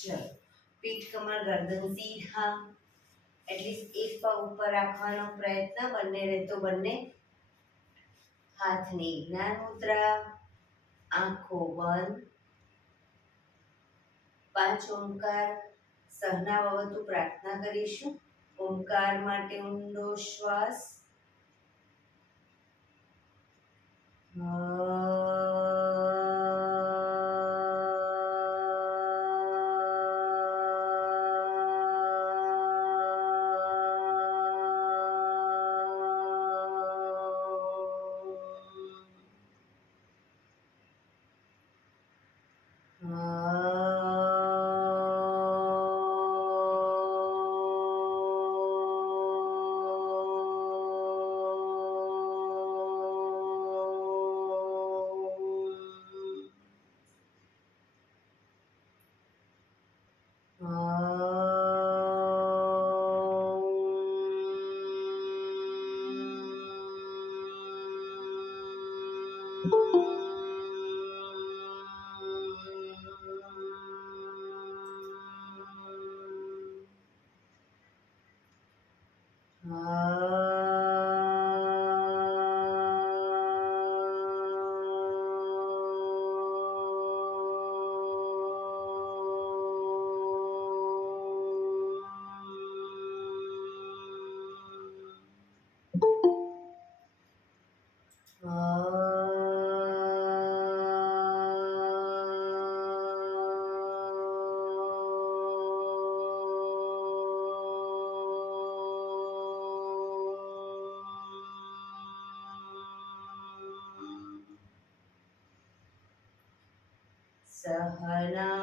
ચલો, પીઠ કમર ગરદન સીધા, એટલીસ્ટ એક પગ ઉપર રાખવાનો પ્રયત્ન, બંને રહેતો બંને હાથની જ્ઞાન મુદ્રા, આંખો બંધ. 5 ઓમકાર સહના ભવતુ પ્રાર્થના કરીશું. ઓમકાર માટે ઊંડો શ્વાસ.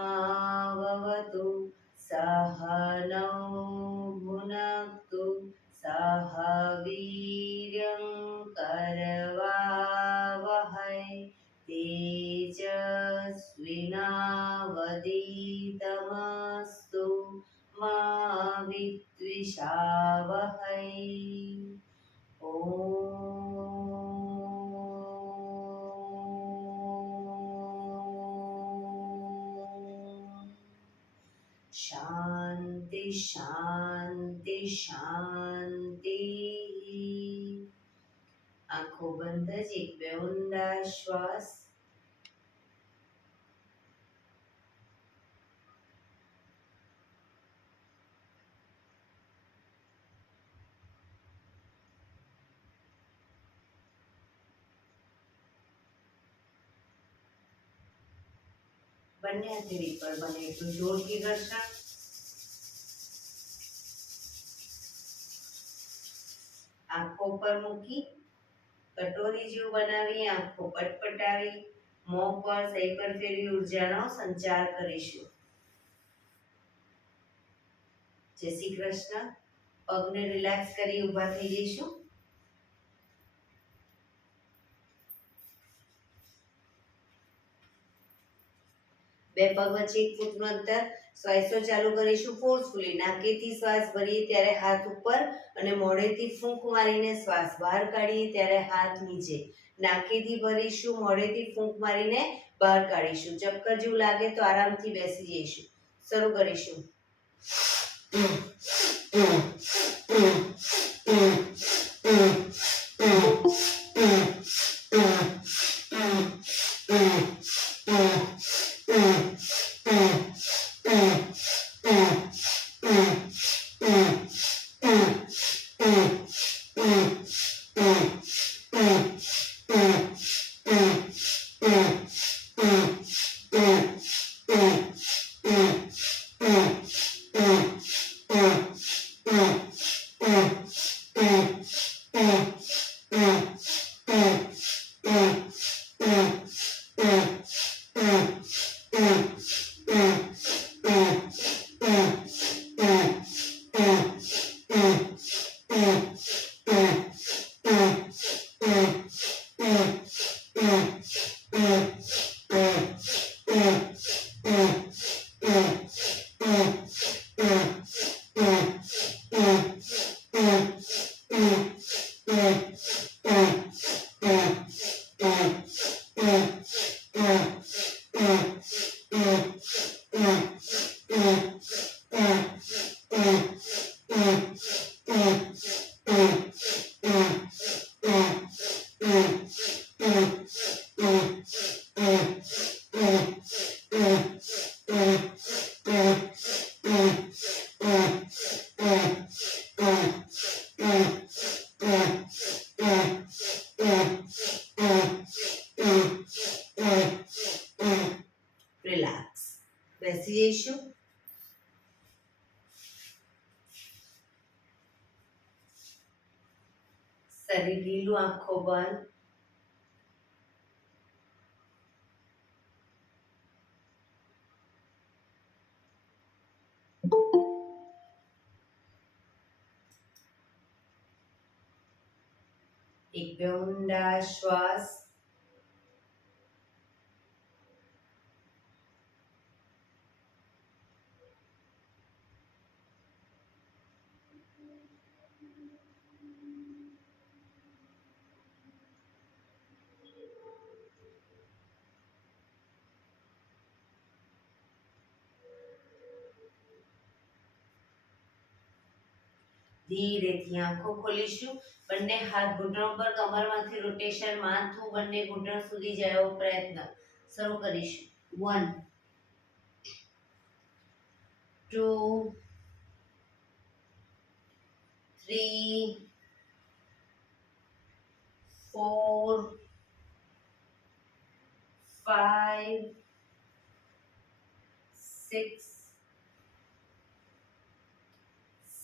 સહનાવવતુ સહનૌ ભુનક્તુ સહ વીર્યં કરવાવહૈ તેજસ્વિનાવધીતમસ્તુ મા વિદ્વિષાવહૈ. શાંતિ શાંતિ શાંતિ. આંખો બંધ જ એક બે ઊંડા શ્વાસ. બંને હથેળી પર બને એટલું જોરથી ઘર્ષણ. આંખો પર મૂકી કટોરી જેવું બનાવી આંખો પટપટાવી મોં પર સહી પર ફેરવી ઉર્જાનો સંચાર કરીશું. જય શ્રી કૃષ્ણ. પગને રિલેક્સ કરી ઊભા થઈ જઈશું. બે પગ વચ્ચે 1 ફૂટનું અંતર. શ્વાસો ચાલુ કરીશું ફોર્સફુલી. નાકેથી શ્વાસ ભરીએ ત્યારે હાથ ઉપર અને મોઢેથી ફૂંક મારીને શ્વાસ બહાર કાઢીએ ત્યારે હાથ નીચે. નાકેથી ભરીશું, મોઢેથી ફૂંક મારીને બહાર કાઢીશું. ચક્કર જેવું લાગે તો આરામથી બેસી જઈશું. શરૂ કરીશું. બેસી જઈશું. શરીર ઢીલું, આંખો બંધ. એક બે ઊંડા શ્વાસ. ધીરેથી આંખો ખોલીશું. બંને હાથ ઘૂંટણો પર, કમરમાંથી રોટેશન, માથું બંને ઘૂંટણ સુધી જાય એવો પ્રયત્ન. શરૂ કરીશું. 1 2 3 4 5 6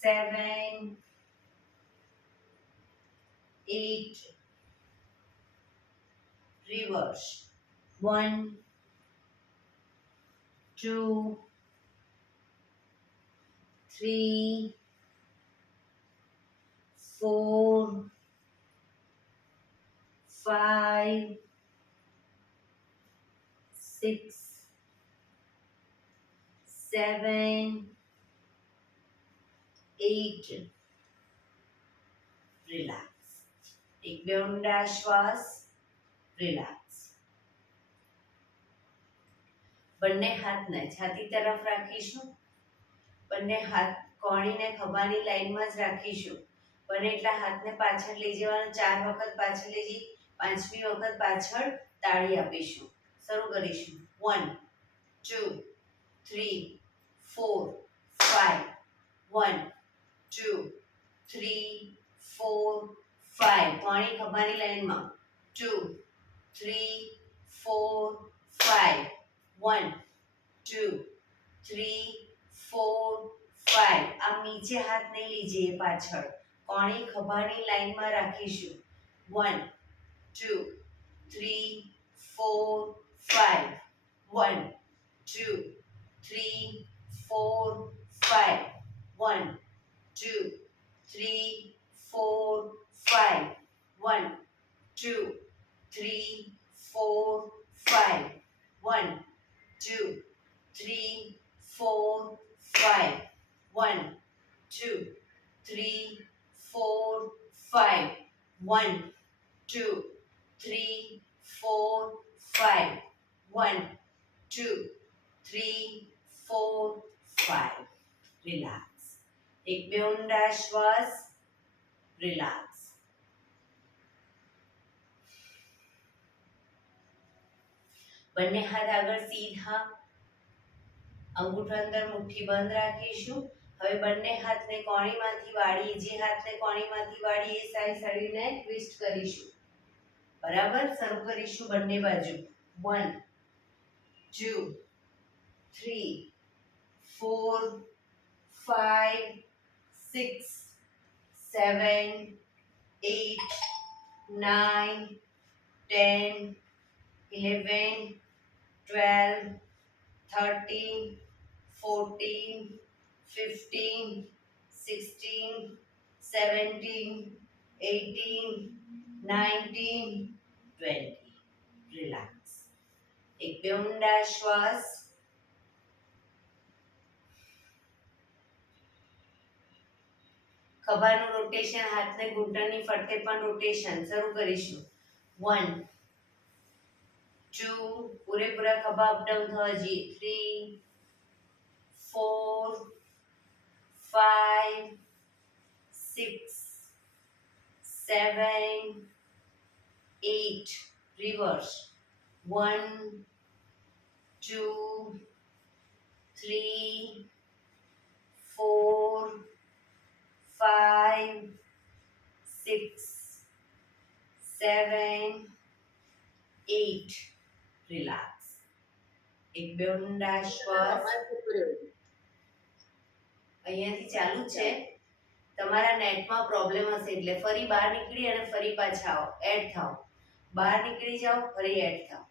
7 8 reverse. 1 2 3 4 5 6 7 8 રિલેક્સ. એક બે ઊંડા શ્વાસ. રિલેક્સ. બંને હાથને છાતી તરફ રાખીશું. બંને હાથ કોણીને ખભાની લાઈનમાં જ રાખીશું. બને એટલા હાથને પાછળ લઈ જવાના. 4 વખત પાછળ લઈ જઈ 5મી વખત પાછળ તાળી આપીશું. શરૂ કરીશું. 1 2 3 4 5 1 2 3 4 5 કોણી ખભાની લાઈનમાં. 2 3 4 5 1 2 3 4 5. આમ નીચે હાથ નહીં લીજીએ, પાછળ કોણી ખભાની લાઈનમાં રાખીશું. 1 2 3 4 5 1 2 3 4 5 1 2 3 4 5 1 2 3 4 5 1 2 3 4 5 1 2 3 4 5 1 2 3 4 5 1 2 3 4 5. રિલેક્સ. એક બે ઊંડા શ્વાસ. રિલેક્સ. બંને હાથ આગળ સીધા, અંગૂઠો અંદર, મુઠ્ઠી બંધ રાખીશું. હવે બંને હાથને કોણીમાંથી વાળીએ. જે હાથને કોણીમાંથી વાળીએ એ સાઈડ શરીરને ટ્વિસ્ટ કરીશું. બરાબર. શરૂ કરીશું બંને બાજુ. 1 2 3 4 5 6 7 8 9 10 11 12 13 14 15 16 17 18 19 20. રિલેક્સ. એક બે ઊંડા શ્વાસ. ખભાનું રોટેશન, હાથને ઘૂંટણની ફરતે પણ રોટેશન. શરૂ કરીશું. 1 2 પૂરેપૂરા ખભા અપડાઉન થવા જોઈએ. 3 4 5 6 7 8 reverse. 1 2 3 4 5 6 7 8. Relax. એક બે ઊંડા શ્વાસ. અહીંયાથી ચાલુ છે. તમારા નેટમાં પ્રોબ્લેમ હશે એટલે ફરી બહાર નીકળી અને ફરી પાછા આવો, એડ થાઓ. બહાર નીકળી જાઓ, ફરી એડ થાઓ.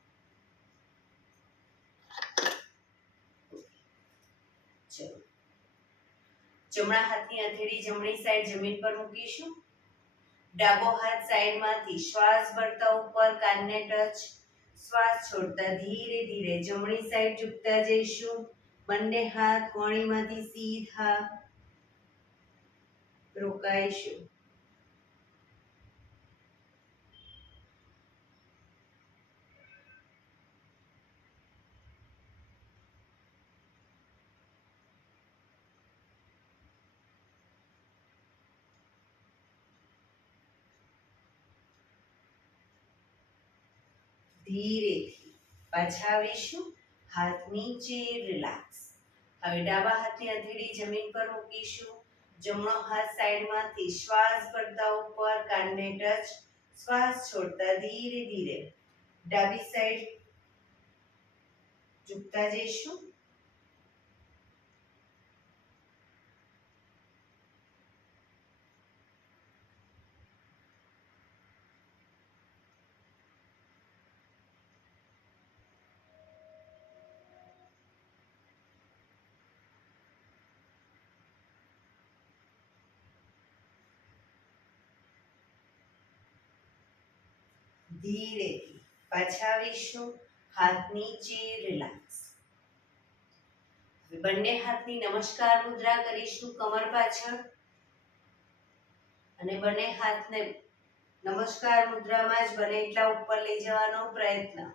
ચલો. જમણા હાથની હથેળી જમણી સાઈડ જમીન પર મૂકીશું. ડાબો હાથ સાઈડમાંથી શ્વાસ ભરતા ઉપર કાનને ટચ. શ્વાસ છોડતા ધીરે ધીરે જમણી સાઈડ ઝૂકતા જઈશું. બંને હાથ કોણીમાંથી સીધા રોકાઈશું. ધીરેથી પાછા આવીશું. હાથ નીચે, રિલેક્સ. હવે ડાબા હાથની હથેળી જમીન પર મૂકીશું. જમણો હાથ સાઈડમાંથી શ્વાસ ભરતા ઉપર કાનને ટચ. શ્વાસ છોડતા ધીરે ધીરે ડાબી સાઈડ ઝૂકતા જઈશું. ધીરેથી પાછા આવીશું. હાથ નીચે, રિલેક્સ. બંને હાથની નમસ્કાર મુદ્રા કરીશું કમર પાછળ અને બંને હાથને નમસ્કાર મુદ્રામાં જ બને એટલા ઉપર લઈ જવાનો પ્રયત્ન.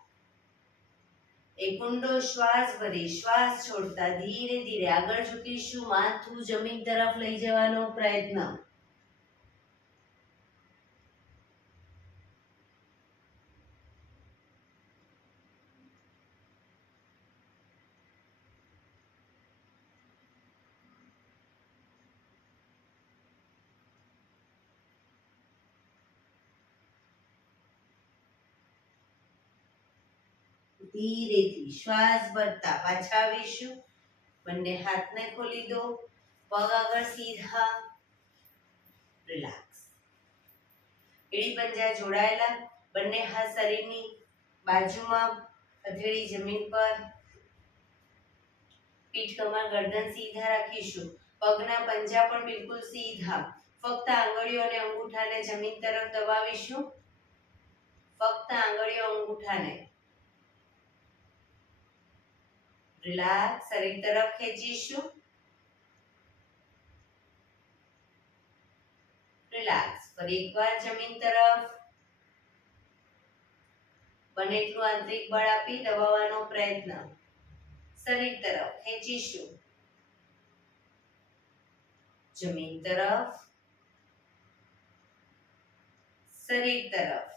એક ઊંડો શ્વાસ ભરી શ્વાસ છોડતા ધીરે ધીરે આગળ ઝૂકીશું. માથું જમીન તરફ લઈ જવાનો પ્રયત્ન. ધીરેથી શ્વાસ ભરતા પાછા આવીશું. બંને હાથને ખોલી દો. પગ આગળ સીધા, રિલેક્સ. એડી પંજા જોડાયેલા. બંને હાથ શરીરની બાજુમાં, હથેળી જમીન પર. પીઠ કમર ગરદન સીધા રાખીશું. પગના પંજા પણ બિલકુલ સીધા. ફક્ત આંગળીઓ અને અંગૂઠાને જમીન તરફ દબાવીશું. ફક્ત આંગળીઓ અંગૂઠાને. રિલેક્સ. શરીર તરફ ખેંચીશું. રિલેક્સ. ફરી એકવાર જમીન તરફ. બને એટલું આંતરિક બળ આપી દબાવવાનો પ્રયત્ન. શરીર તરફ ખેંચીશું. જમીન તરફ. શરીર તરફ.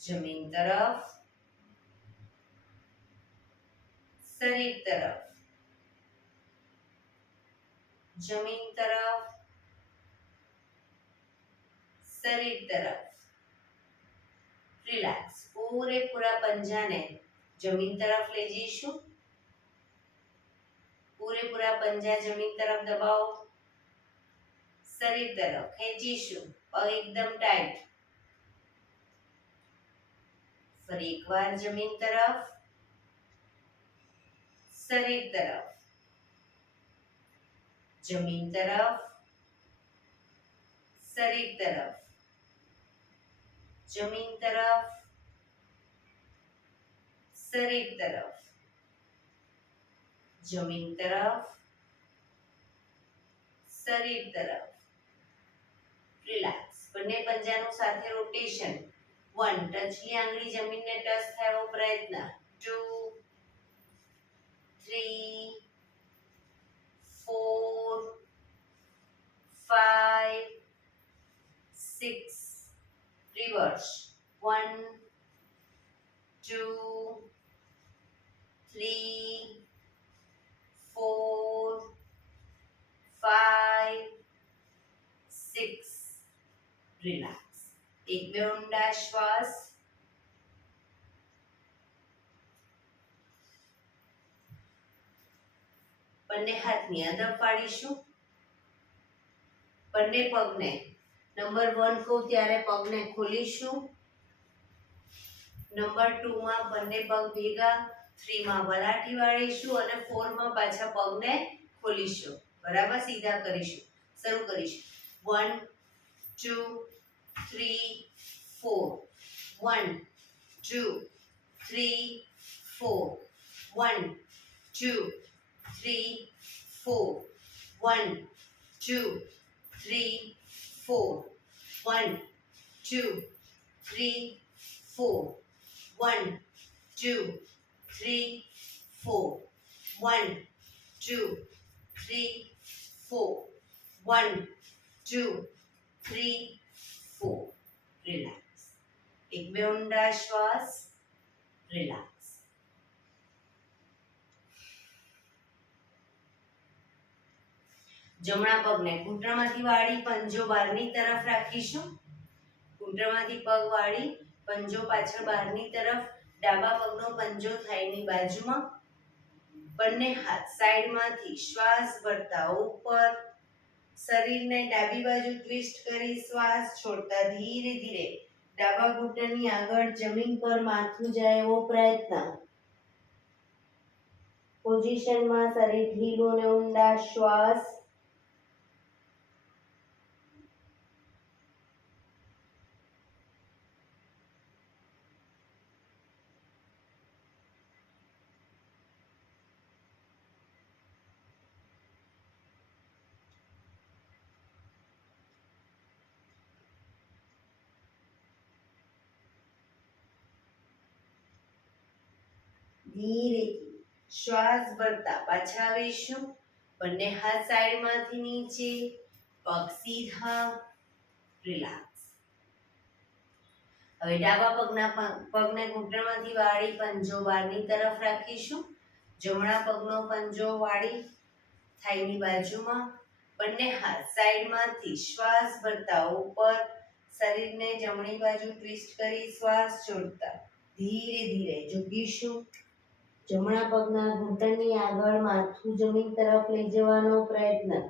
જમીન તરફ. શરીર તરફ. જમીન તરફ. શરીર તરફ. રિલેક્સ. પૂરેપૂરા પંજાને જમીન તરફ લઈ જઈશું. પૂરેપૂરા પંજા જમીન તરફ દબાવો. શરીર તરફ ખેંચીશું. પગ એકદમ ટાઈટ. ફરી એકવાર જમીન તરફ. શરીર તરફ. જમીન તરફ. શરીર તરફ. જમીન તરફ. શરીર તરફ. જમીન તરફ. શરીર તરફ. રિલેક્સ. બંને પંજાનું સાથે રોટેશન. 1 ટચની આંગળી જમીનને ટચ થાય એવો પ્રયત્ન. 2 3 4 5 6 રિવર્સ. 1 2 3 4 5 6 રિલેક્સ. એક બે ઊંડા શ્વાસ. બંને હાથની અદબ પાડીશું. બંને પગને નંબર 1 કહું ત્યારે પગને ખોલીશું. નંબર 2 માં બંને પગ ભેગા, 3 માં વલાટી વાળીશું અને 4 માં પાછા પગને ખોલીશું. બરાબર, સીધા કરીશું. શરૂ કરીશું. 1 2 3 4 1 2 3 4 1 2 3 4 1 2 3 4 1 2 3 4 1 2 3 4 1 2 3 4 1 2 3 4. રિલેક્સ. એક બે ઊંડા શ્વાસ. રિલેક્સ. જમણા પગને ઘૂંટણમાંથી વાળી પંજો બહારની તરફ રાખીશું. ઘૂંટણમાંથી પગ વાળી પંજો પાછળ બહારની તરફ. ડાબા પગનો પંજો થાઈની બાજુમાં. બંને હાથ સાઈડમાંથી શ્વાસ ભરતા ઉપર. શરીરને ડાબી બાજુ ટ્વિસ્ટ કરી શ્વાસ છોડતા ધીરે ધીરે ડાબા ઘૂંટણની આગળ જમીન પર માથું જાય એવો પ્રયત્ન. પોઝિશનમાં શરીર ઢીલું અને ઊંડા શ્વાસ. ધીરેથી શ્વાસ ભરતા પાછા આવીશું. બંને હાથ સાઈડમાંથી નીચે, પગ સીધા. રિલેક્સ. હવે ડાબા પગને ઘૂંટણમાંથી વાળી પંજો બહારની તરફ રાખીશું. જમણા પગનો પંજો વાળી થાઈની બાજુમાં. બંને હાથ સાઈડમાંથી શ્વાસ ભરતા ઉપર. શરીરને જમણી બાજુ ટ્વિસ્ટ કરી શ્વાસ છોડતા ધીરે ધીરે ઝૂકીશું. જમણા પગના ઘૂંટણની આગળ માથું જમીન તરફ લઈ જવાનો પ્રયત્ન.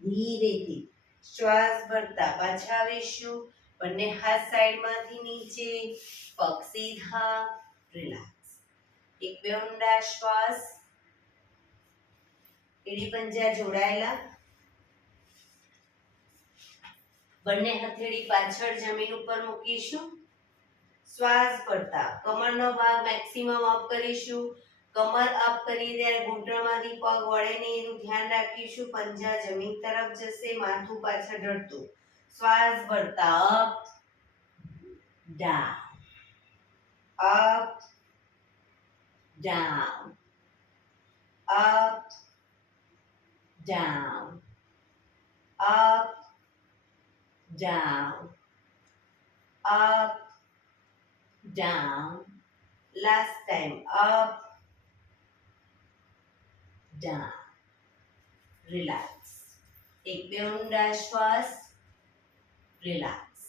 ધીરેથી શ્વાસ ભરતા પાછા આવીશું. બંને હાથ સાઈડમાંથી નીચે, પગ સીધા. રિલેક્સ. એક બે ઊંડા શ્વાસ. એડી પંજા જોડાયેલા. બંને હથેળી પાછળ જમીન ઉપર મૂકીશું. શ્વાસ ભરતા કમરનો ભાગ મેક્સિમમ અપ કરીશું. કમર અપ કરી ત્યારે ઘૂંટણમાંથી પગ વળે નહીં એનું ધ્યાન રાખીશું. પંજા જમીન તરફ જશે, માથું પાછળ ઢળતું. શ્વાસ ભરતા up down, up down, up down, up down, up down. Last time. Up down. Relax. એક બે ઊંડા શ્વાસ. રિલેક્સ.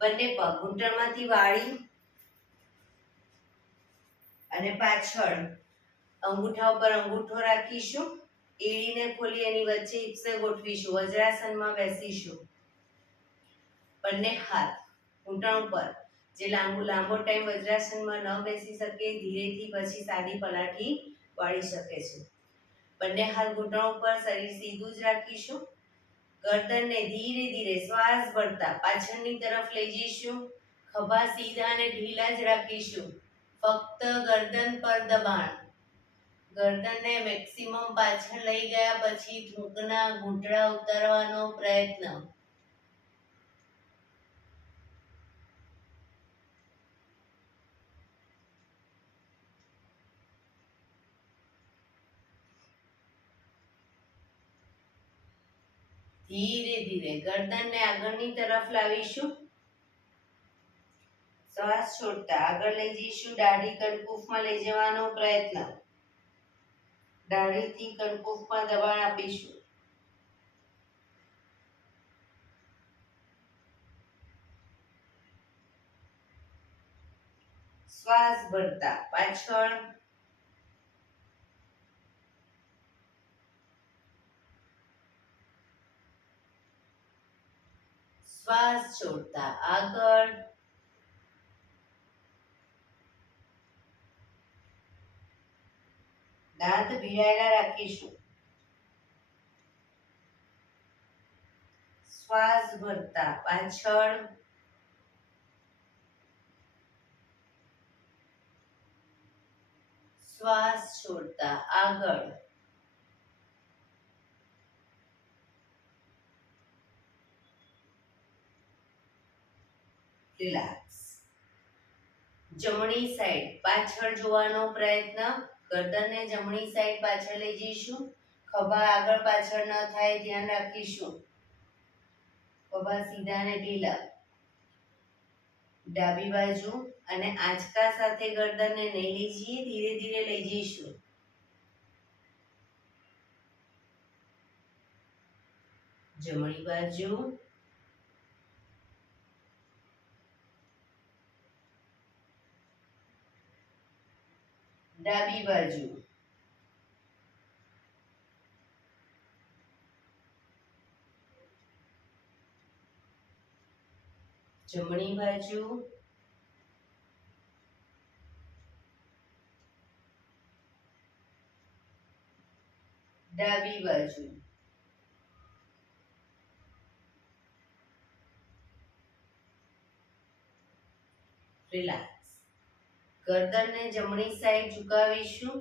બંને પગ ઘૂંટણમાંથી વાળી અને પાછળ અંગૂઠા ઉપર અંગૂઠો રાખીશું. એડીને ખોલી એની વચ્ચે હિપ્સે ગોઠવીશું. વજ્રાસનમાં બેસીશું. બંને હાથ ઘૂંટણ ઉપર. જે લાંબો ટાઈમ વજ્રાસનમાં ન બેસી શકે ધીરેથી પછી સાદી પલાઠી વાળી શકે છે. બંને હાથ ઘૂંટણ ઉપર, શરીર સીધું જ રાખીશું. ગરદનને ધીરે ધીરે શ્વાસ ભરતા પાછળની તરફ લઈ જઈશું. ખભા સીધા અને ઢીલા જ રાખીશું. ફક્ત ગરદન પર દબાણ. ગરદનને મેક્સિમમ પાછળ લઈ ગયા પછી થૂંકના ઘૂંટડા ઉતારવાનો પ્રયત્ન. ધીરે ધીરે ગરદનને આગળની તરફ લાવીશું. શ્વાસ છોડતા આગળ લઈ જઈશું. દાઢી કણકુફમાં લઈ જવાનો પ્રયત્ન. દાઢીથી કણકુફમાં દબાણ આપીશું. શ્વાસ ભરતા પાછળ. શ્વાસ છોડતા આગળ. દાંત ભીડાયેલા રાખીશું. શ્વાસ ભરતા પાછળ. શ્વાસ છોડતા આગળ. રિલેક્સ. જમણી સાઈડ પાછળ જોવાનો પ્રયત્ન. ગરદનને જમણી સાઈડ પાછળ લઈ જઈશું. ખભા આગળ પાછળ ન થાય ધ્યાન રાખીશું. ખભા સીધા અને ઢીલા. ડાબી બાજુ અને આંચકા સાથે ગરદનને નહીં લઈ જઈએ, ધીરે ધીરે લઈ જઈશું. જમણી બાજુ. ડાબી બાજુ. જમણી બાજુ. ડાબી બાજુ. રિલેક્સ. ગરદનને જમણી સાઈડ ઝુકાવીશું.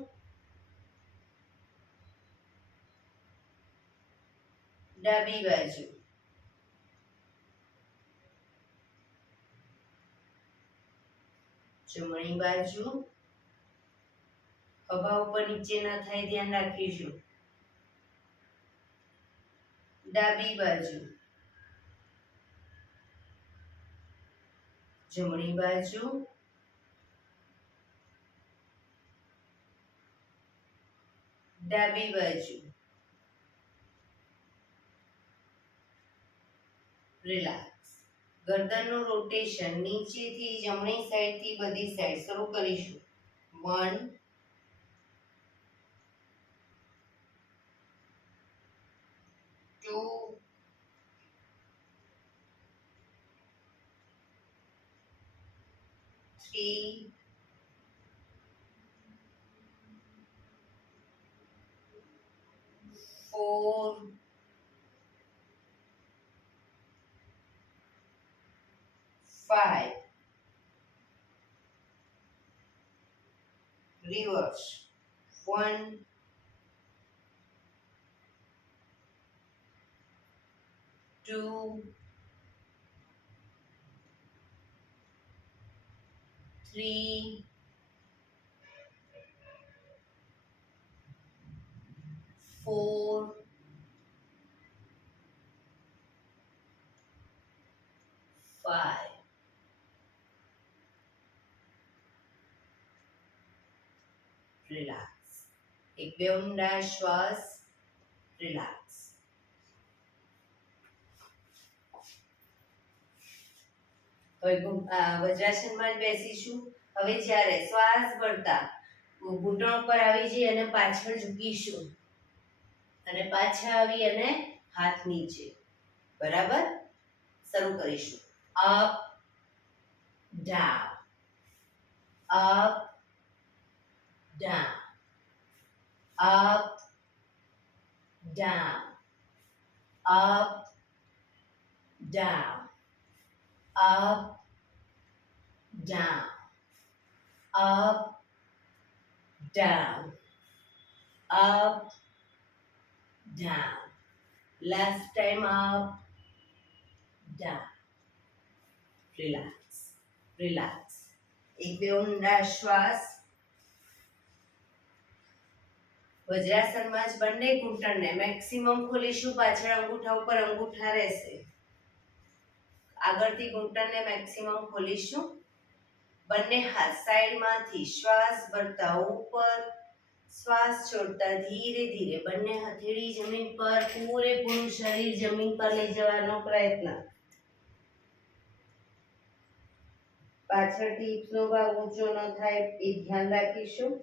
ડાબી બાજુ. જમણી બાજુ. ખભા ઉપર નીચે ન થાય ધ્યાન રાખીશું. ડાબી બાજુ. જમણી બાજુ. ડાબી બાજુ. રિલેક્સ. ગરદનનું રોટેશન નીચેથી જમણી સાઈડથી બધી સાઈડ શરૂ કરીશું. 1 2 3 4 5 reverse 1 2 3 4 5 રિલેક્સ. એક બે ઊંડા શ્વાસ. રિલેક્સ. હવે વજ્રાસનમાં જ બેસીશું. હવે જ્યારે શ્વાસ ભરતા ઘૂંટણ પર આવી જઈ અને પાછળ ઝૂકીશું અને પાછા આવી અને હાથ નીચે. બરાબર. શરૂ કરીશું. Up down, up down, up, down, up, down, up, down, up, down, up, down. Last time up, down. Relax, relax. એક બે ઊંડા શ્વાસ. વજ્રાસનમાં જ બંને ઘૂંટણને મેક્સિમમ ખોલીશું, પાછળ અંગૂઠા ઉપર અંગૂઠા રહેશે, આગળથી ઘૂંટણને મેક્સિમમ ખોલીશું, બંને હાથ સાઈડમાંથી શ્વાસ ભરતા ઉપર, શ્વાસ છોડતા ધીરે ધીરે બંને હથેળી જમીન પર, પૂરેપૂરું શરીર જમીન પર લઈ જવાનો પ્રયત્ન, પાછળથી હિપનો ભાગ ઊંચો ન થાય એ ધ્યાન રાખીશું.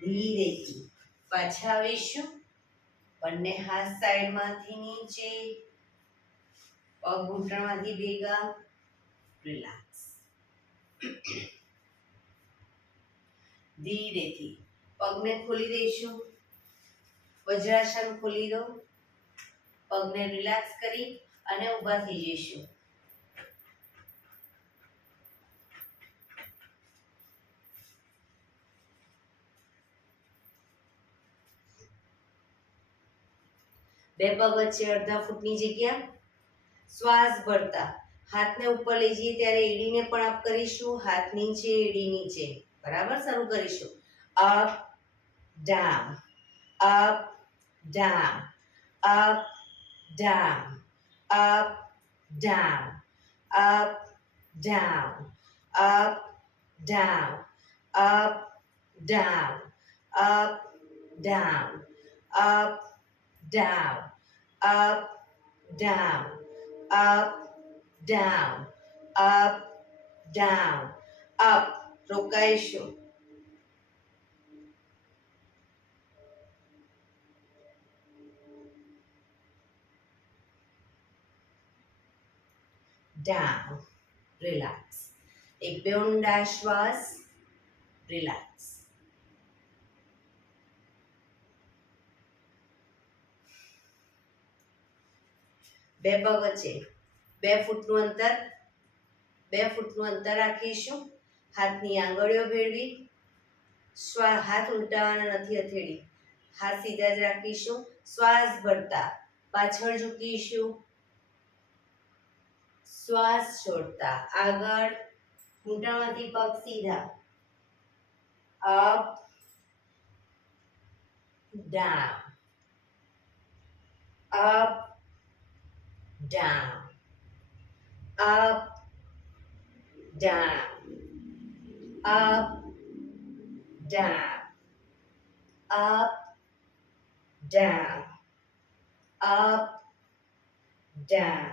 ધીરેથી પાછા આવીશું, બંને હાથ સાઈડમાંથી નીચે, પગ ઘૂંટણમાંથી ભેગા, રિલેક્સ. ધીરેથી પગને ખોલી દઈશું, વજ્રાસન ખોલી દો, પગને રિલેક્સ કરી અને ઊભા થઈ જઈશું. બે પગ વચ્ચે અડધા ફૂટની જગ્યા, શ્વાસ ભરતા હાથને ઉપર લઈ જઈએ ત્યારે એડીને પણ અપ કરીશું, હાથ નીચે એડી નીચે, બરાબર. શરૂ કરીશું. Up down, up down, up down, up down, up down, up down, up down, up down, up down, up, down, up, down, up, down, up. રોકાઈશું. down, relax. એક બે ઊંડા શ્વાસ, relax. બે પગ વચ્ચે 2 ફૂટનું અંતર રાખીશું, હાથની આંગળીઓ ભેળવી, હાથ ઉલટાવાના નથી, હથેળી હાથ સીધા જ રાખીશું, શ્વાસ ભરતા પાછળ ઝૂકીશું, શ્વાસ છોડતા આગળ, ઘૂંટણમાંથી પગ સીધા, up down, up down, up, down, up, down, up, down, up, down,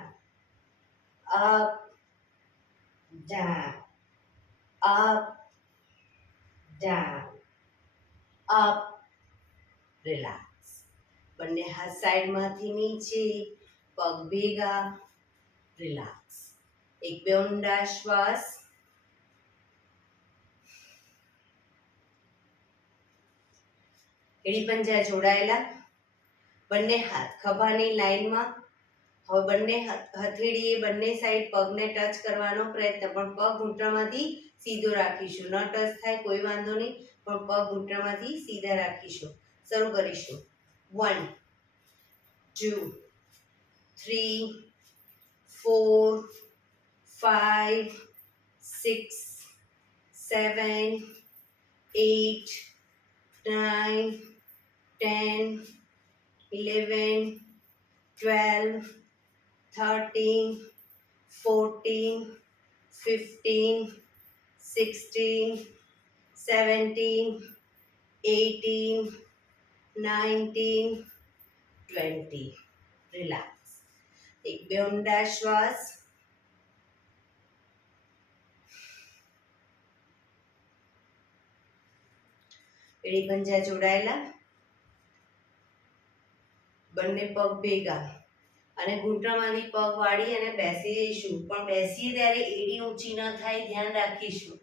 up, down, up, down, up. relax. બંને હાથ સાઈડમાંથી નીચે, પગ ભેગા, રિલેક્સ. એક બે ઊંડા શ્વાસ, એડી પંજા જોડાયેલા, બંને હાથ ખભાની લાઈનમાં. હવે બંને હથેળીએ બંને સાઈડ પગને ટચ કરવાનો પ્રયત્ન, પણ પગ ઘૂંટણમાંથી સીધો રાખીશું, ન ટચ થાય કોઈ વાંધો નહીં, પણ પગ ઘૂંટણમાંથી સીધા રાખીશું. શરૂ કરીશું. 1 2 3 4 5 6 7 8 9 10 11 12 13 14 15 16 17 18 19 20. relax. એક બે ઊંડા શ્વાસ, એડી પંજા જોડાયેલા, બંને પગ ભેગા અને ઘૂંટણમાંથી પગ વાળી અને બેસી જઈશું, પણ બેસીએ ત્યારે એડી ઊંચી ન થાય, ધ્યાન રાખીશું.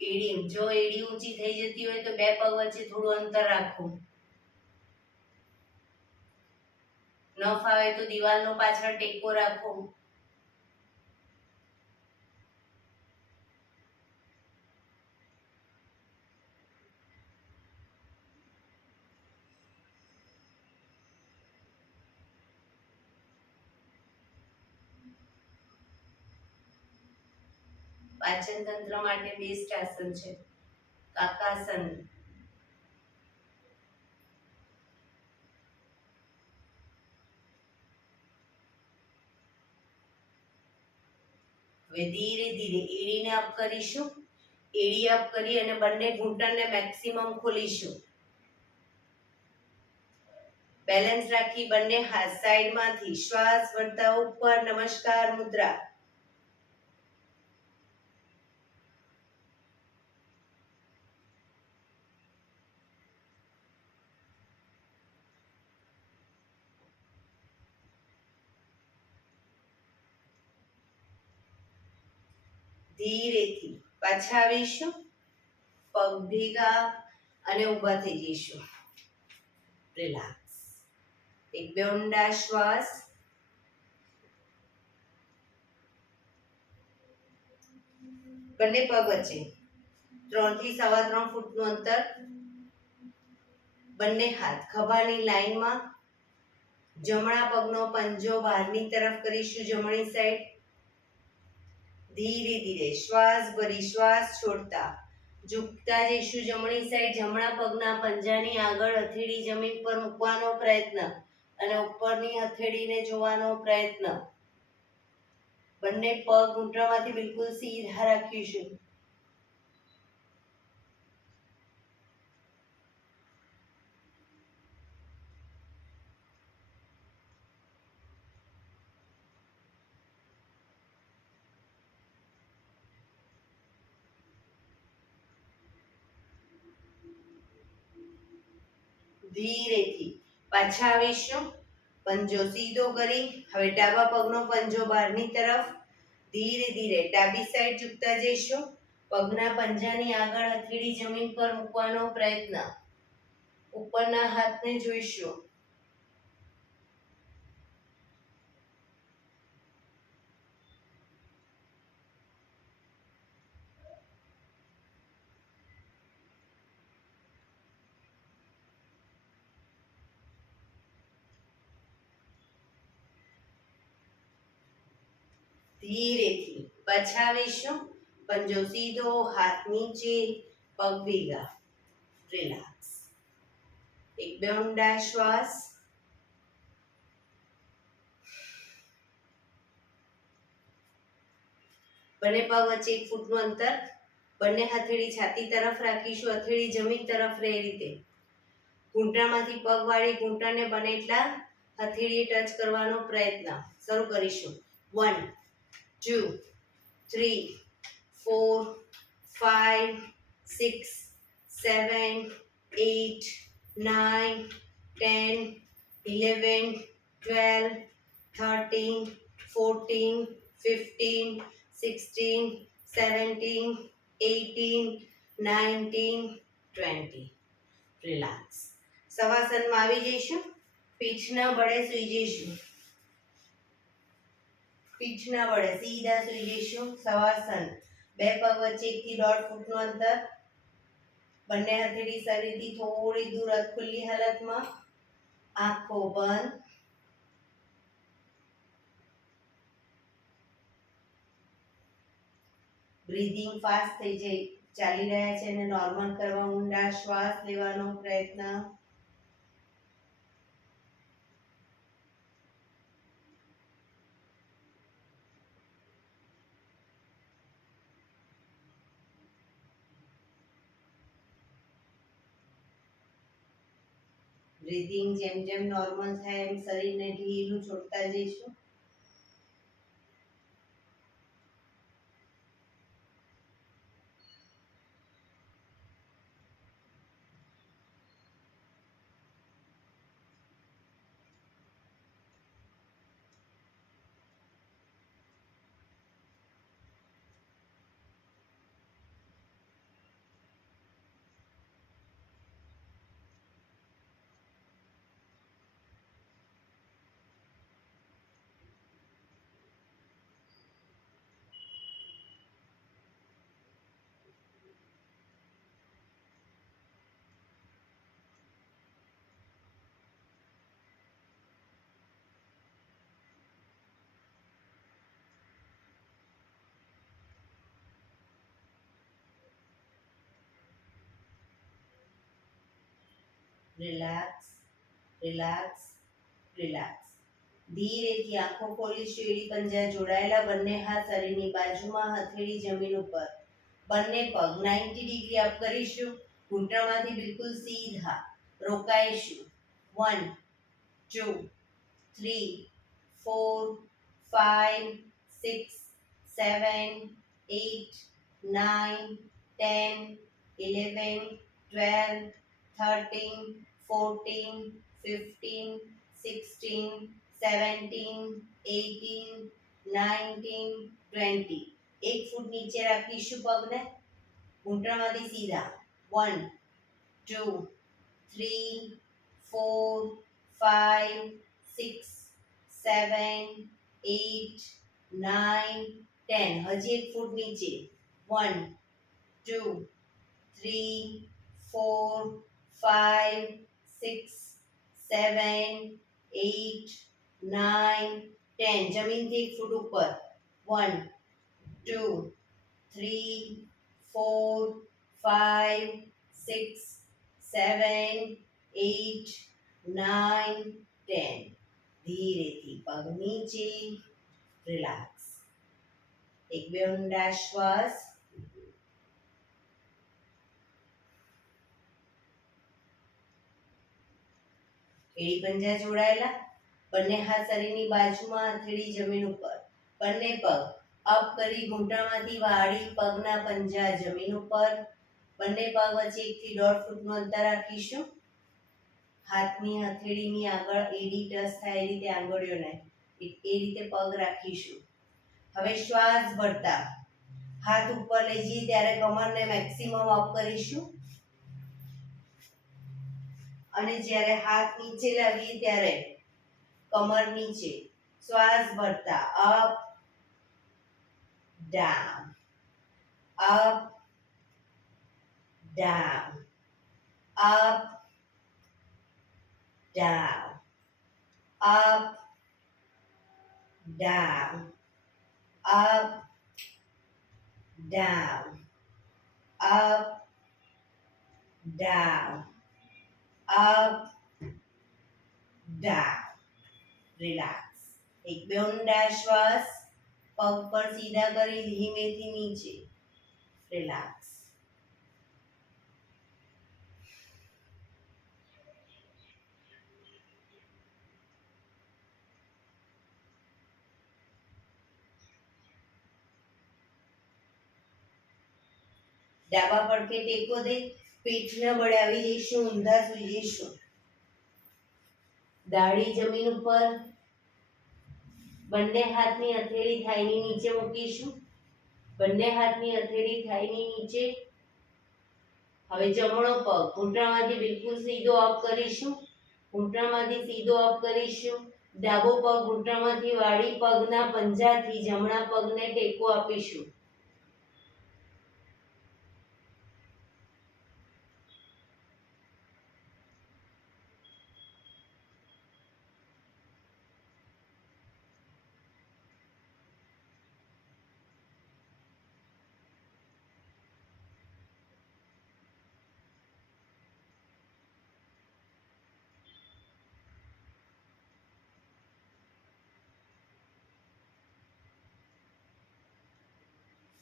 એડી ઊંચી થઈ જતી હોય તો બે પગ વચ્ચે થોડું અંતર રાખો. ન ફાવે તો દિવાલનો પાછળ ટેકો રાખો. પાચન તંત્ર માટે બેસ્ટ આસન છે કાકાસન. હવે ધીરે ધીરે એડીને અપ કરીશું. એડી અપ કરી અને બંને ઘૂંટણને મેક્સિમમ ખોલીશું. બેલેન્સ રાખી બંને હાથ સાઈડમાંથી શ્વાસ વળતા ઉપર. નમસ્કાર મુદ્રા. ધીરેથી પાછા આવીશું. પગ ભેગા અને ઊભા થઈ જઈશું. રિલેક્સ. એક બે ઊંડા શ્વાસ. બંને પગ વચ્ચે 3 થી 3.25 ફૂટનું અંતર. બંને હાથ ખભાની લાઈનમાં. જમણા પગનો પંજો બહારની તરફ કરીશું જમણી સાઈડ. ધીરે ધીરે શ્વાસ ભરી શ્વાસ છોડતા ઝૂકતા જઈશું જમણી સાઈડ. જમણા પગના પંજાની આગળ હથેળી જમીન પર મૂકવાનો પ્રયત્ન અને ઉપરની હથેળીને જોવાનો પ્રયત્ન. બંને પગ ઘૂંટણમાંથી બિલકુલ સીધા રાખીશું. ધીરેથી પાછા આવીશું. પંજો સીધો કરી હવે ડાબા પગનો પંજો બહારની તરફ. ધીરે ધીરે ડાબી સાઈડ ઝૂકતા જઈશું. પગના પંજાની આગળ હથેળી જમીન પર મૂકવાનો પ્રયત્ન. ઉપરના હાથને જોઈશું. ધીરેથી પાછા આવીશું. પંજો સીધો, હાથ નીચે, પગ ભેગા. રિલેક્સ. એક બે ઊંડા શ્વાસ. બંને પગ વચ્ચે 1 ફૂટનું અંતર. બંને હથેળી છાતી તરફ રાખીશું. હથેળી જમીન તરફ રહે રીતે. ઘૂંટણમાંથી પગ વાળી ઘૂંટણને બને એટલા હથેળીએ ટચ કરવાનો પ્રયત્ન. શરૂ કરીશું. 1 2 3 4 5 6 7 8 9 10 11 12 13 14 15 16 17 18 19 20. રિલેક્સ. શવાસનમાં આવી જઈશું. પીઠના બળે સૂઈ જઈશું. પીઠના બળે સીધા સૂઈ જઈશું. શવાસન. બે પગ વચ્ચે 1 થી 1.5 ફૂટનું અંતર. બંને હથેળી શરીરથી થોડી દૂર ખુલ્લી હાલતમાં. આંખો બંધ. બ્રીધિંગ ફાસ્ટ થઈ જાય ચાલી રહ્યા છે અને નોર્મલ કરવા ઊંડા શ્વાસ લેવાનો પ્રયત્ન. બ્રીધિંગ જેમ જેમ નોર્મલ થાય એમ શરીરને ઢીલું છોડતા જઈશું. Relax, relax, relax. ધીરેથી આંખો ખોલીશું. એડી પંજા જોડાયેલા. બંને હાથ શરીરની બાજુમાં, હથેળી જમીન ઉપર. બંને પગ 90 ડિગ્રી અપ કરીશું. ઘૂંટણમાંથી બિલકુલ સીધા. રોકાઈશું. 1 2 3 4 5 6 7 8 9 10 11 12 13 14 15 16 17 18 19 20. એક ફૂટ નીચે રાખીશું પગને. ઘૂંટણમાંથી સીધા. 1 2 3 4 5 6 7 8 9 10. હજી એક ફૂટ નીચે. 1 2 3 4 5 6 7 8 9 10. જમીનથી એક ફૂટ ઉપર. 1 2 3 4 5 6 7 8 9 10. ધીરેથી પગ નીચે. રિલેક્સ. એક બે ઊંડા શ્વાસ. એડી પંજા જોડાયેલા. બંને હાથ શરીરની બાજુમાં, હથેળી જમીન ઉપર. બંને પગ અપ કરી ઘૂંટણમાંથી વાળી. પગના પંજા જમીન ઉપર. બંને પગ વચ્ચે 1 થી 1.5 ફૂટનું અંતર રાખીશું. હાથની હથેળીની આગળ એડી ટચ થાય એ રીતે આંગળીઓને એ રીતે પગ રાખીશું. હવે શ્વાસ ભરતા હાથ ઉપર લઈ જઈએ ત્યારે કમરને મેક્સિમમ અપ કરીશું. અને જ્યારે હાથ નીચે લાવીએ ત્યારે કમર નીચે. શ્વાસ ભરતા up down, up down, up down, up down, up down, up down, up down. Relax. એક બે ઊંડા શ્વાસ. પગ પર સીધા કરી ધીમેથી નીચે. રિલેક્સ. ડાબા પડખે ટેકો દે. પીઠના બળે આવી જઈશું. ઊંધા સૂઈ જઈશું. દાઢી જમીન ઉપર. બંને હાથની હથેળી થાઈની નીચે મૂકીશું. બંને હાથની હથેળી થાઈની નીચે. હવે જમણો પગ ઘૂંટણમાંથી બિલકુલ સીધો અપ કરીશું. ઘૂંટણમાંથી સીધો અપ કરીશું. ડાબો પગ ઘૂંટણમાંથી વાળી. પગના પંજાથી જમણા પગને ટેકો આપીશું.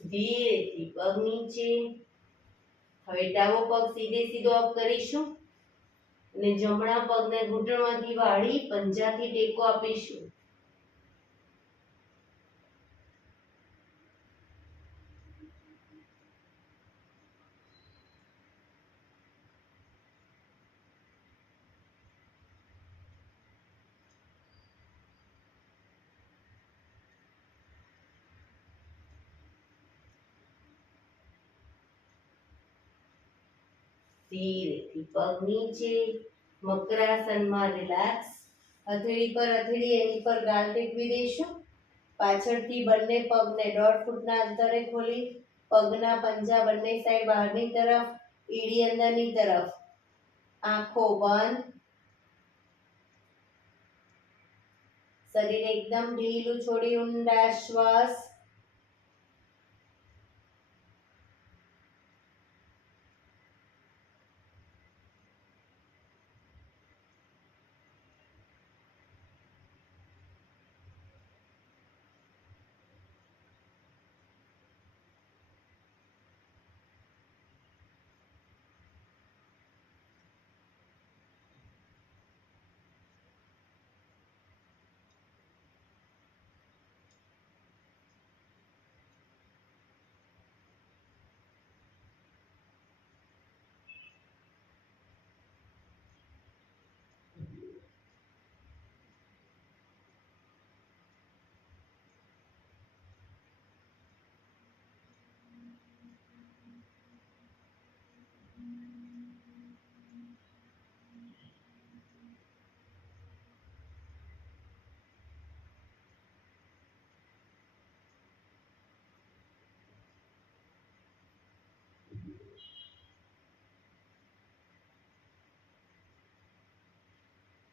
ધીરેથી પગ નીચે. હવે ડાબો પગ સીધે સીધો અપ કરીશું અને જમણા પગને ઘૂંટણમાંથી વાળી પંજાથી ટેકો આપીશું. ધીરેથી પગ નીચે. મકરાસનમાં રિલેક્સ. હથેળી પર હથેળી એની પર ગાલ ટેકવી દઈશું. પાછળથી બંને પગને 1.5 ફૂટના અંતરે ખોલી. પગના પંજા બંને સાઈડ બહારની તરફ. એડી અંદરની તરફ. આંખો બંધ. શરીર એકદમ ઢીલું છોડી ઊંડા શ્વાસ.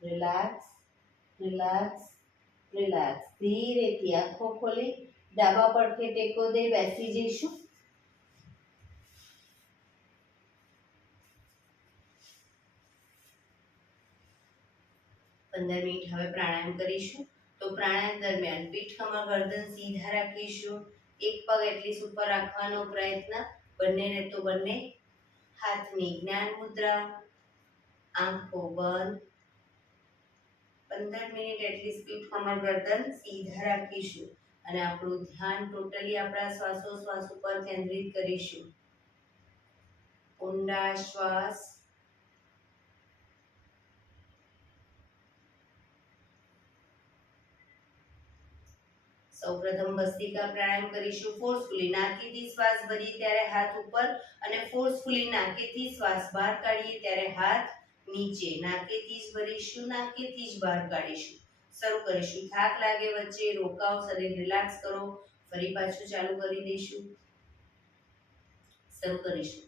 Relax, relax, relax. ધીરેથી આંખો ખોલી ડાબા પડખે ટેકો દઈ બેસી જઈશું. 15 મિનિટ હવે પ્રાણાયામ કરીશું. તો પ્રાણાયામ દરમિયાન પીઠ, કમર, ગરદન સીધા રાખીશું. એક પગ એટલીસ્ટ ઉપર રાખવાનો પ્રયત્ન. બંનેને તો બંને હાથની જ્ઞાન મુદ્રા. આંખો બંધ. 15 મિનિટ એટલીસ્ટ પીઠ, કમર, ગરદન સીધા રાખીશું અને આપણું ધ્યાન ટોટલી આપણા શ્વાસોશ્વાસ ઉપર કેન્દ્રિત કરીશું. ઊંડા શ્વાસ. સૌપ્રથમ ભસ્ત્રિકા પ્રાણાયામ કરીશું. ફોર્સફુલી નાકેથી શ્વાસ ભરીએ ત્યારે હાથ ઉપર અને ફોર્સફુલી નાકેથી શ્વાસ બહાર કાઢીએ ત્યારે હાથ નીચે. નાકેથી જ ભરીશું, નાકેથી જ બહાર કાઢીશું. શરૂ કરીશું. થાક લાગે વચ્ચે રોકાઓ, શરીર રિલેક્સ કરો. ફરી પાછું ચાલુ કરી દઈશું. શરૂ કરીશું.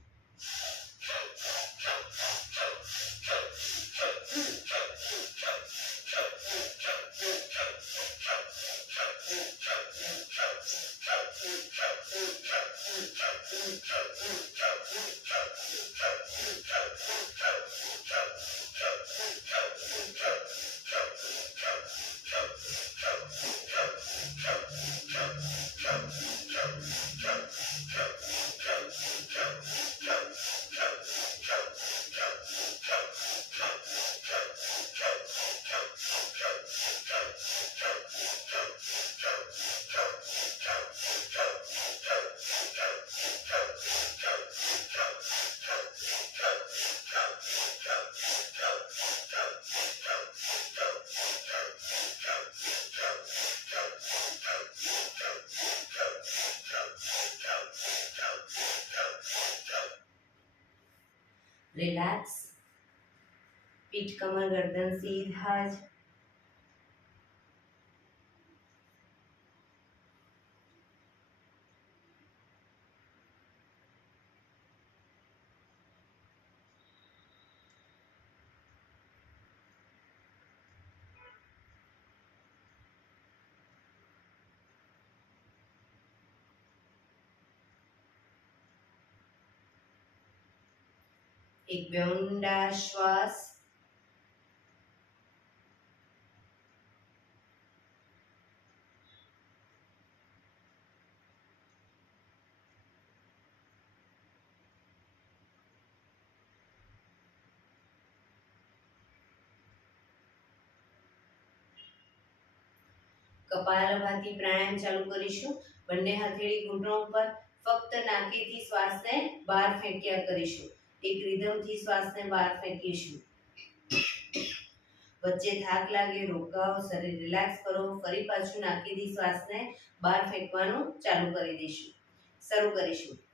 રિલેક્સ. પીઠ, કમર, ગરદન સીધા જ. એક બે ઊંડા શ્વાસ. કપાલભાતિ પ્રાણાયામ ચાલુ કરીશું. બંને હથેળી ઘૂંટણ ઉપર. ફક્ત નાકેથી શ્વાસને બહાર ફેંક્યા કરીશું. એક રિધમથી શ્વાસને બહાર ફેંકીશું. વચ્ચે થાક લાગે રોકાઓ, શરીર રિલેક્સ કરો. ફરી પાછું નાકેથી શ્વાસને બહાર ફેંકવાનું ચાલુ કરી દઈશું. શરૂ કરીશું.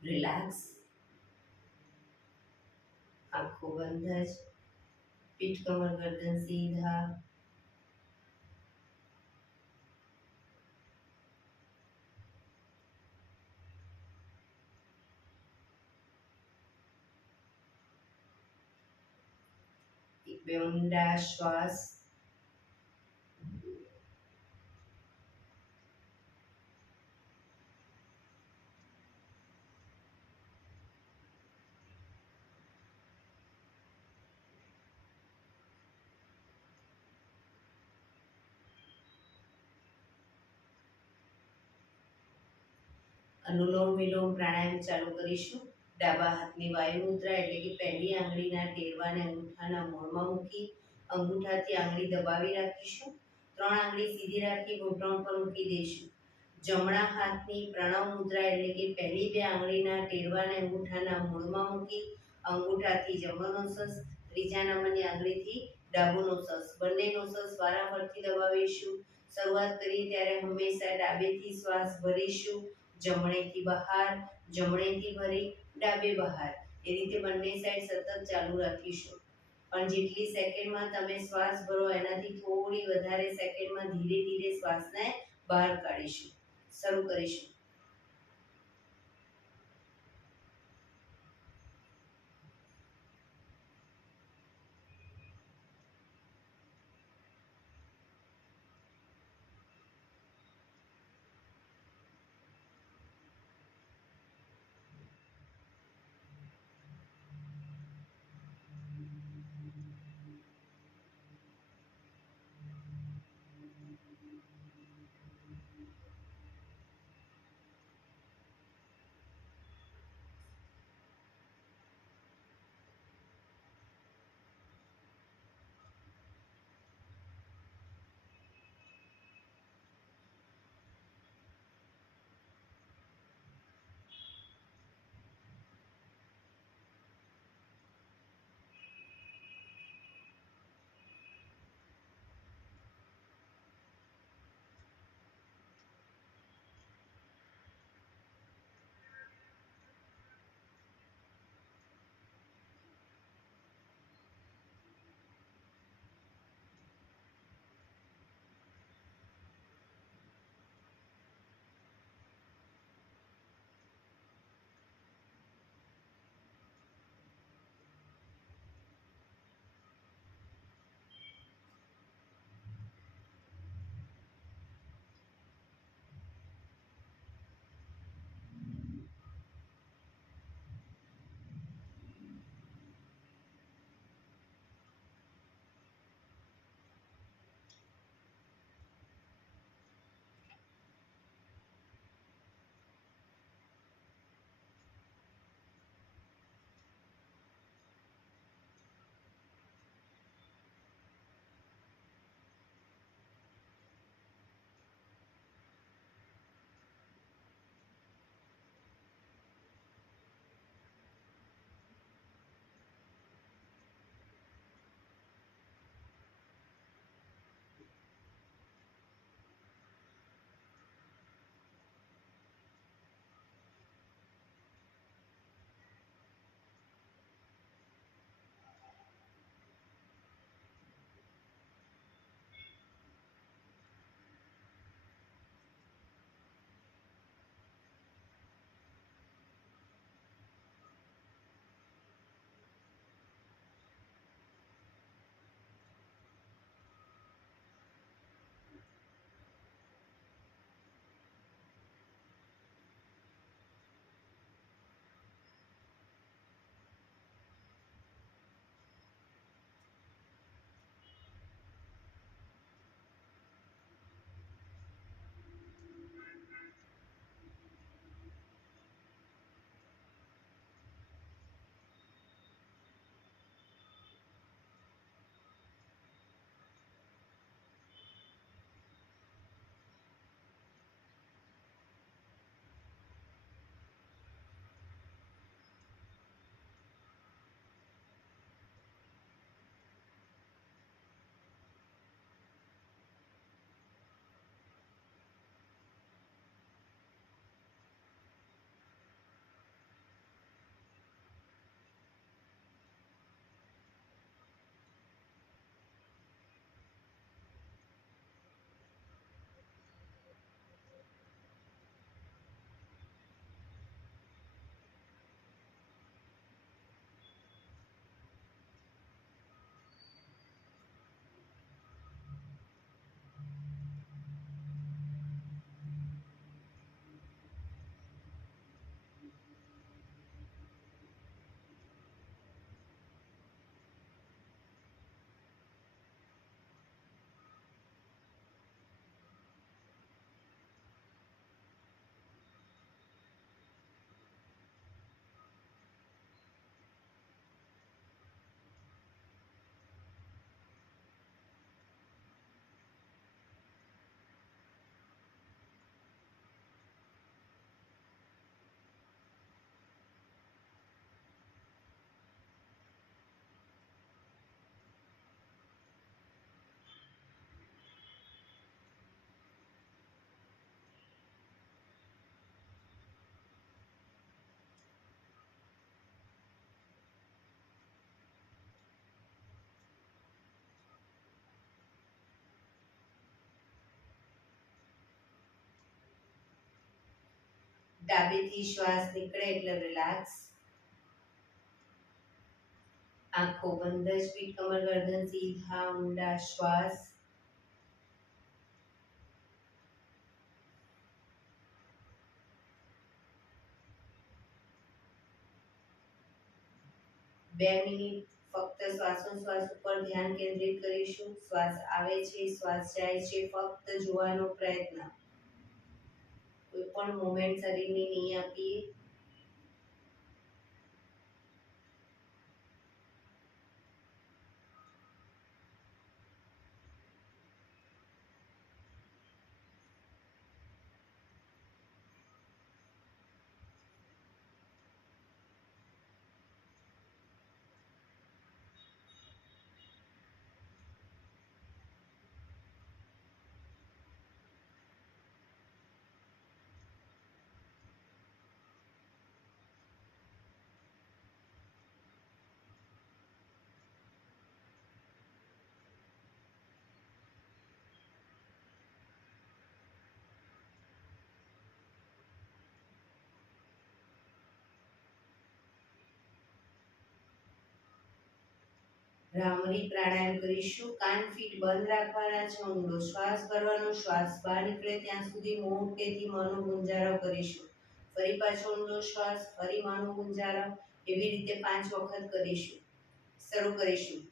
રિલેક્સ, આંખો બંધ જ, પીઠ કમર ગરદન સીધા, એક બે ઊંડા શ્વાસ, અનુલોમ વિલોમ પ્રાણાયામ ચાલુ કરીશું. ડાબા હાથની વાયુ મુદ્રા એટલે કે પહેલી આંગળીના ટેરવાને અંગૂઠાના મૂળમાં મૂકી અંગૂઠાથી આંગળી દબાવી રાખીશું. 3 આંગળી સીધી રાખી ઘૂંટણ પર મૂકી દઈશું. જમણા હાથની પ્રણવ મુદ્રા એટલે કે પહેલી 2 આંગળીના ટેરવાને અંગૂઠાના મૂળમાં મૂકી અંગૂઠાથી જમણો નોસસ, ત્રીજા નંબરની આંગળીથી ડાબુ નોસસ, બંને નોસસ વારાફરતી દબાવીશું. શરૂઆત કરીએ ત્યારે હંમેશા ડાબેથી શ્વાસ ભરીશું, જમણેથી બહાર, જમણેથી ભરી ડાબે બહાર, એ રીતે બંને સાઈડ સતત ચાલુ રાખીશું. પણ જેટલી સેકન્ડમાં તમે શ્વાસ ભરો એનાથી થોડી વધારે સેકન્ડમાં ધીરે ધીરે શ્વાસને બહાર કાઢીશું. શરૂ કરીશું. ડાબેથી શ્વાસ નીકળે એટલે રિલેક્સ. આંખો બંધ જ, પીઠ કમર ગરદન સીધા ઊંડા શ્વાસ. બે મિનિટ ફક્ત શ્વાસોશ્વાસ ઉપર ધ્યાન કેન્દ્રિત કરીશું. શ્વાસ આવે છે, શ્વાસ જાય છે, ફક્ત જોવાનો પ્રયત્ન. કોઈ પણ મોમેન્ટ શરીરની નહીં આપીએ. ભ્રામરી પ્રાણાયામ કરીશું. કાન ફીટ બંધ રાખવાના છે. ઊંડો શ્વાસ ભરવાનો. શ્વાસ બહાર નીકળે ત્યાં સુધી મોટેથી મોંનો ગુંજારો કરીશું. ફરી પાછો ઊંડો શ્વાસ, ફરી મોંનો ગુંજારો. એવી રીતે 5 વખત કરીશું. શરૂ કરીશું.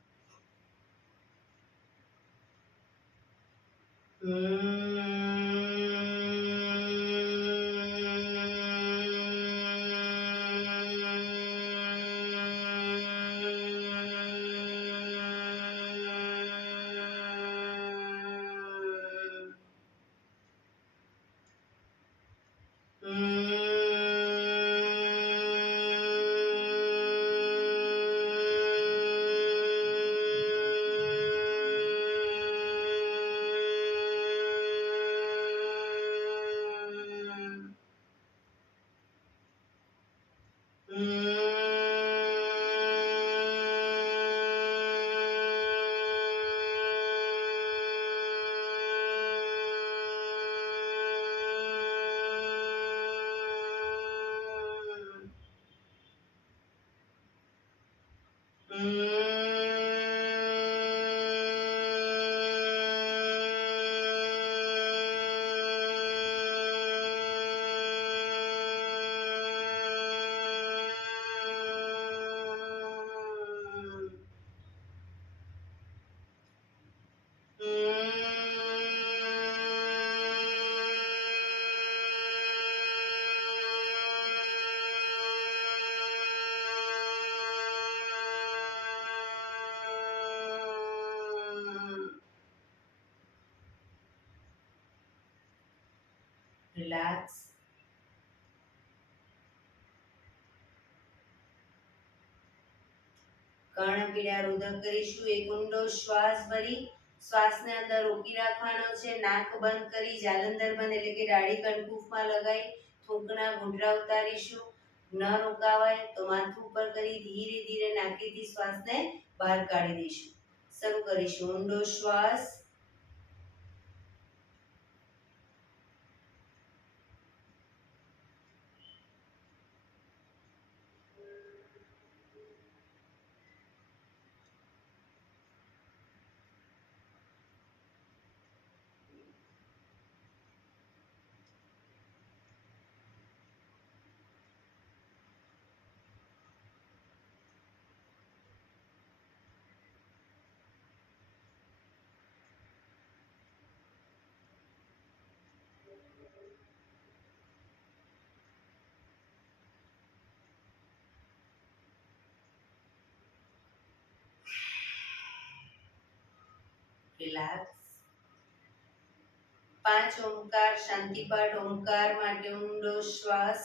રિલેક્સ. કર્ણપીડા રુદક કરીશું. એક ઊંડો શ્વાસ ભરી શ્વાસને અંદર રોકી રાખવાનો છે. નાક બંધ કરી જાલંધર બંધ એટલે કે દાઢી કણકુફમાં લગાઈ થૂંકના ઘૂંટડા ઉતારીશું. ન રોકાવાય તો માથું ઉપર કરી ધીરે ધીરે નાકેથી શ્વાસને બહાર કાઢી દઈશું. શરૂ કરીશું. ઊંડો શ્વાસ. રિલેક્સ. 5 ઓમકાર શાંતિપાઠ. ઓમકાર માટે ઊંડો શ્વાસ.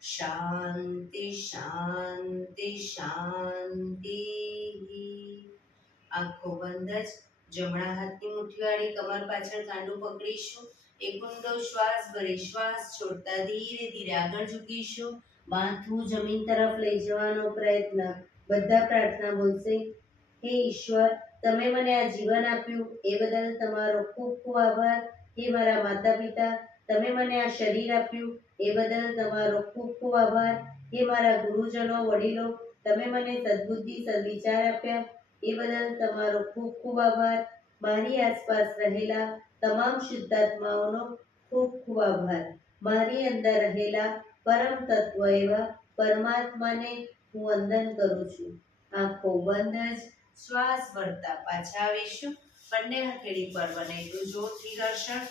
શાંતિ શાંતિ શાંતિ. આંખો બંધ જ જમણા હાથની મુઠ્ઠીવાળી કમર પાછળ કાંડું પકડીશું. એક ઊંડો શ્વાસ ભરી શ્વાસ છોડતા ધીરે ધીરે આગળ ઝૂકીશું. માથું જમીન તરફ લઈ જવાનો પ્રયત્ન. બધા પ્રાર્થના બોલશે. હે ઈશ્વર, તમે મને આ જીવન આપ્યું એ બદલ તમારો ખૂબ ખૂબ આભાર. હે મારા માતા પિતા, તમે મને આ શરીર આપ્યું એ બદલ તમારો ખૂબ ખૂબ આભાર. હે મારા ગુરુજનો વડીલો, તમે મને સદ્બુદ્ધિ સદવિચાર આપ્યા એ બદલ તમારો ખૂબ ખૂબ આભાર. મારી આસપાસ રહેલા તમામ શુદ્ધાત્માઓનો ખૂબ ખૂબ આભાર. મારી અંદર રહેલા પરમ તત્વ એવા પરમાત્માને હું વંદન કરું છું. આંખો બંધ જ શ્વાસ ભરતા પાછા આવીશું. બંને હથેળી પર બને એટલું જોરથી ઘર્ષણ.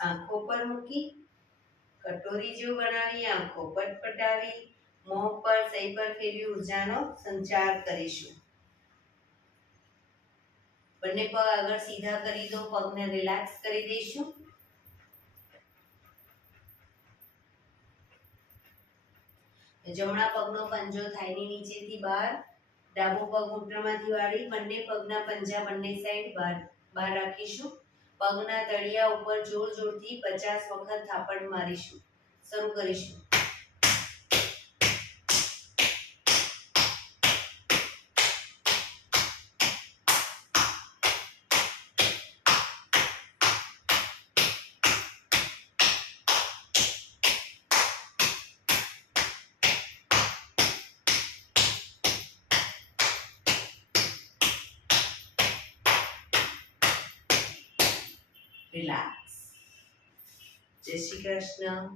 આંખો પર મૂકી કટોરી જેવું બનાવી આંખો પટપટાવી મોં પર સહી પર ફેરવી ઉર્જાનો સંચાર કરીશું. બંને પગ આગળ સીધા કરી દો. પગને રિલેક્સ કરી દઈશું. જમણા પગનો પંજો થાઈની નીચેથી બહાર, ડાબો પગ ઘૂંટણમાંથી વાળી, બંને પગના પંજા બંને સાઈડ બહાર રાખીશું. પગના તળિયા ઉપર જોર જોરથી 50 વખત થાપડ મારીશું. શરૂ કરીશું. રિલેક્સ. જય શ્રી કૃષ્ણ.